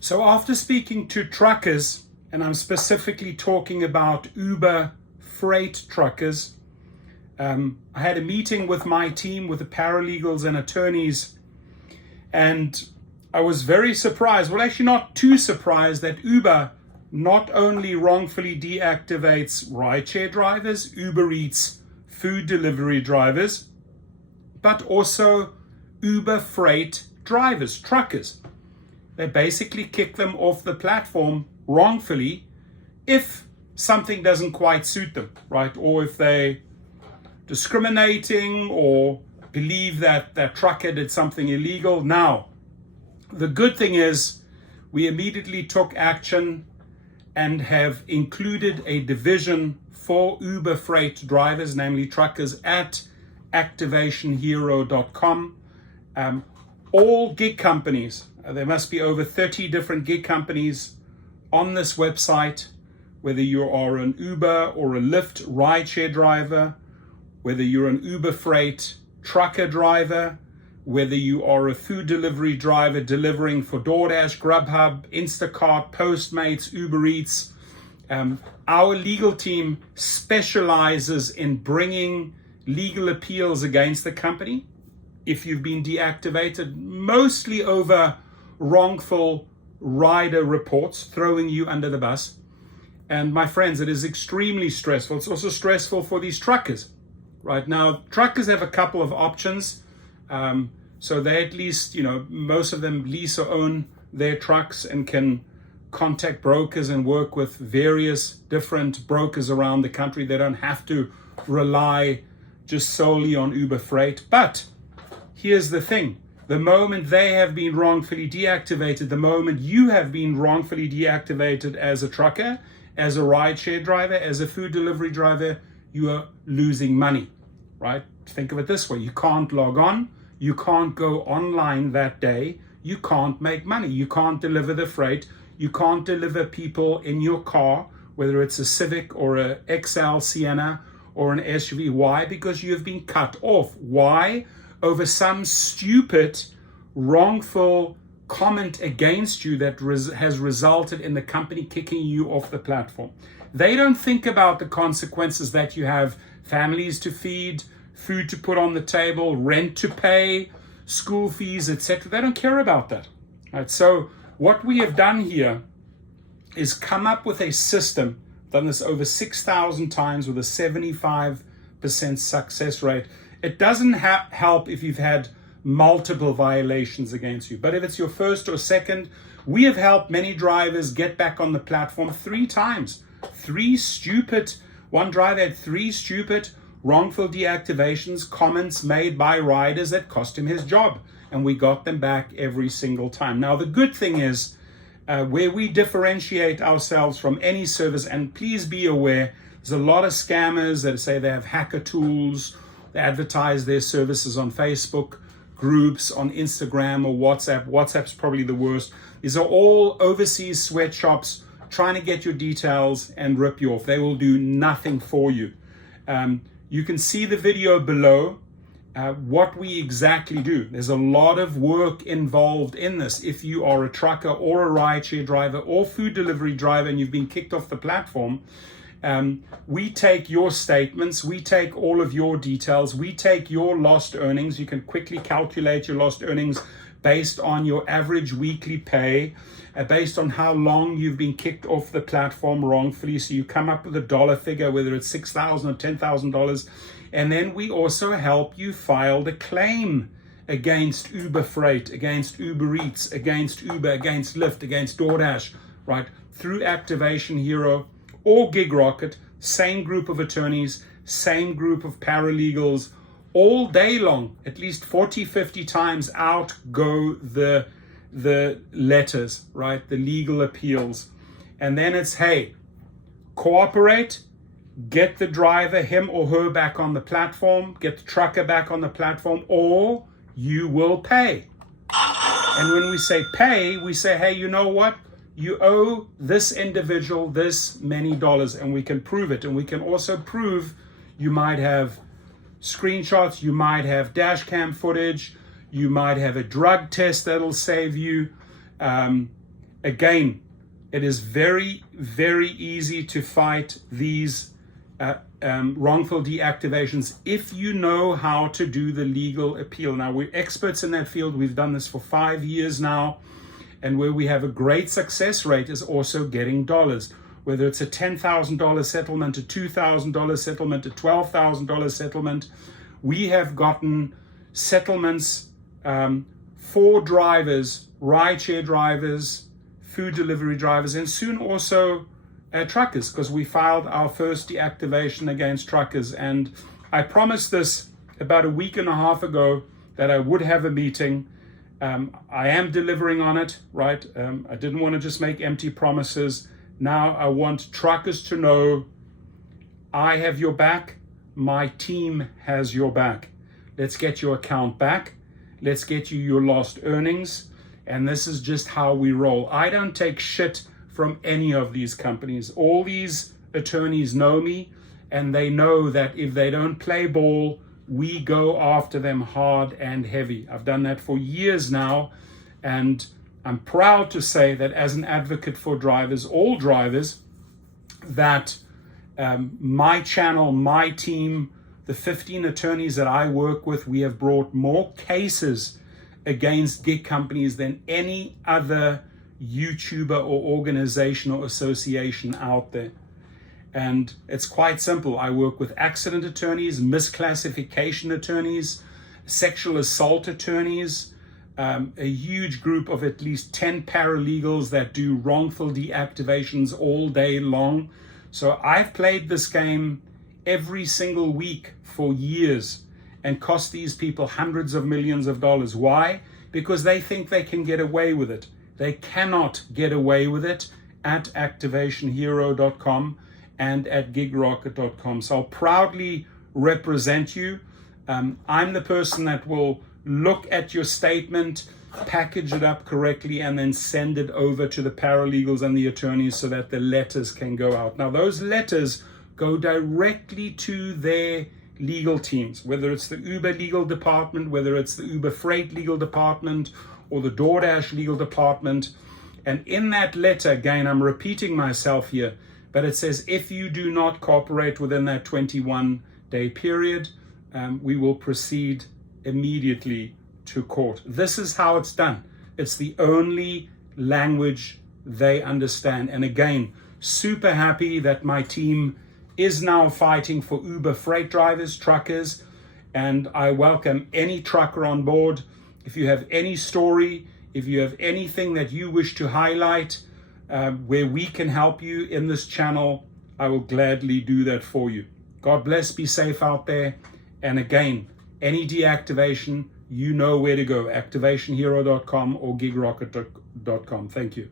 So after speaking to truckers, and I'm specifically talking about Uber freight truckers, I had a meeting with my team, with the paralegals and attorneys, and I was very surprised, well actually not too surprised, that Uber not only wrongfully deactivates rideshare drivers, Uber Eats food delivery drivers, but also Uber freight drivers, truckers. They basically kick them off the platform wrongfully if something doesn't quite suit them, right? Or if they discriminating or believe that that trucker did something illegal. Now, the good thing is we immediately took action and have included a division for Uber freight drivers, namely truckers, at activationhero.com. All gig companies, there must be over 30 different gig companies on this website, whether you are an Uber or a Lyft rideshare driver, whether you're an Uber freight trucker driver, whether you are a food delivery driver delivering for DoorDash, Grubhub, Instacart, Postmates, Uber Eats. Our legal team specializes in bringing legal appeals against the company if you've been deactivated, mostly over wrongful rider reports, throwing you under the bus. And my friends, it is extremely stressful. It's also stressful for these truckers. Right now, truckers have a couple of options. So they at least, most of them lease or own their trucks and can contact brokers and work with various different brokers around the country. They don't have to rely just solely on Uber Freight. But here's the thing. The moment they have been wrongfully deactivated, the moment you have been wrongfully deactivated as a trucker, as a rideshare driver, as a food delivery driver, you are losing money, right? Think of it this way. You can't log on. You can't go online that day. You can't make money. You can't deliver the freight. You can't deliver people in your car, whether it's a Civic or a XL Sienna or an SUV. Why? Because you have been cut off. Why? Over some stupid, wrongful comment against you that has resulted in the company kicking you off the platform. They don't think about the consequences that you have families to feed, food to put on the table, rent to pay, school fees, etc. They don't care about that. Right? So what we have done here is come up with a system, done this over 6,000 times with a 75% success rate. It doesn't help if you've had multiple violations against you, but if it's your first or second, we have helped many drivers get back on the platform 3 times. One driver had 3 stupid wrongful deactivations, comments made by riders that cost him his job, and we got them back every single time. Now, the good thing is, where we differentiate ourselves from any service, and please be aware, there's a lot of scammers that say they have hacker tools, they advertise their services on Facebook groups, on Instagram or WhatsApp. WhatsApp's probably the worst. These are all overseas sweatshops trying to get your details and rip you off. They will do nothing for you. You can see the video below what we exactly do. There's a lot of work involved in this. If you are a trucker or a rideshare driver or food delivery driver and you've been kicked off the platform, we take your statements, we take all of your details, we take your lost earnings. You can quickly calculate your lost earnings based on your average weekly pay, based on how long you've been kicked off the platform wrongfully. So you come up with a dollar figure, whether it's $6,000 or $10,000. And then we also help you file the claim against Uber Freight, against Uber Eats, against Uber, against Lyft, against DoorDash, right? Through Activation Hero or Gig Rocket, same group of attorneys, same group of paralegals, all day long, at least 40, 50 times out go the letters, right? The legal appeals. And then it's, hey, cooperate, get the driver, him or her, back on the platform, get the trucker back on the platform, or you will pay. And when we say pay, we say, hey, you know what? You owe this individual this many dollars, and we can prove it. And we can also prove you might have screenshots, you might have dash cam footage, you might have a drug test that'll save you. again, it is very, very easy to fight these wrongful deactivations if you know how to do the legal appeal. Now, we're experts in that field. We've done this for 5 years now. And where we have a great success rate is also getting dollars. Whether it's a $10,000 settlement, a $2,000 settlement, a $12,000 settlement, we have gotten settlements for drivers, rideshare drivers, food delivery drivers, and soon also truckers, because we filed our first deactivation against truckers. And I promised this about a week and a half ago that I would have a meeting. I am delivering on it, right? I didn't want to just make empty promises. Now I want truckers to know I have your back. My team has your back. Let's get your account back. Let's get you your lost earnings. And this is just how we roll. I don't take shit from any of these companies. All these attorneys know me, and they know that if they don't play ball, we go after them hard and heavy. I've done that for years now, and I'm proud to say that as an advocate for drivers, all drivers, that my channel, my team, the 15 attorneys that I work with, we have brought more cases against gig companies than any other YouTuber or organization or association out there. And it's quite simple. I work with accident attorneys, misclassification attorneys, sexual assault attorneys, a huge group of at least 10 paralegals that do wrongful deactivations all day long. So I've played this game every single week for years and cost these people hundreds of millions of dollars. Why? Because they think they can get away with it. They cannot get away with it at activationhero.com and at gigrocket.com. So I'll proudly represent you. I'm the person that will look at your statement, package it up correctly, and then send it over to the paralegals and the attorneys so that the letters can go out. Now, those letters go directly to their legal teams, whether it's the Uber legal department, whether it's the Uber Freight legal department, or the DoorDash legal department. And in that letter, again, I'm repeating myself here, but it says, if you do not cooperate within that 21-day period, we will proceed immediately to court. This is how it's done. It's the only language they understand. And again, super happy that my team is now fighting for Uber freight drivers, truckers, and I welcome any trucker on board. If you have any story, if you have anything that you wish to highlight, where we can help you in this channel, I will gladly do that for you. God bless, be safe out there. And again, any deactivation, you know where to go, activationhero.com or gigrocket.com. Thank you.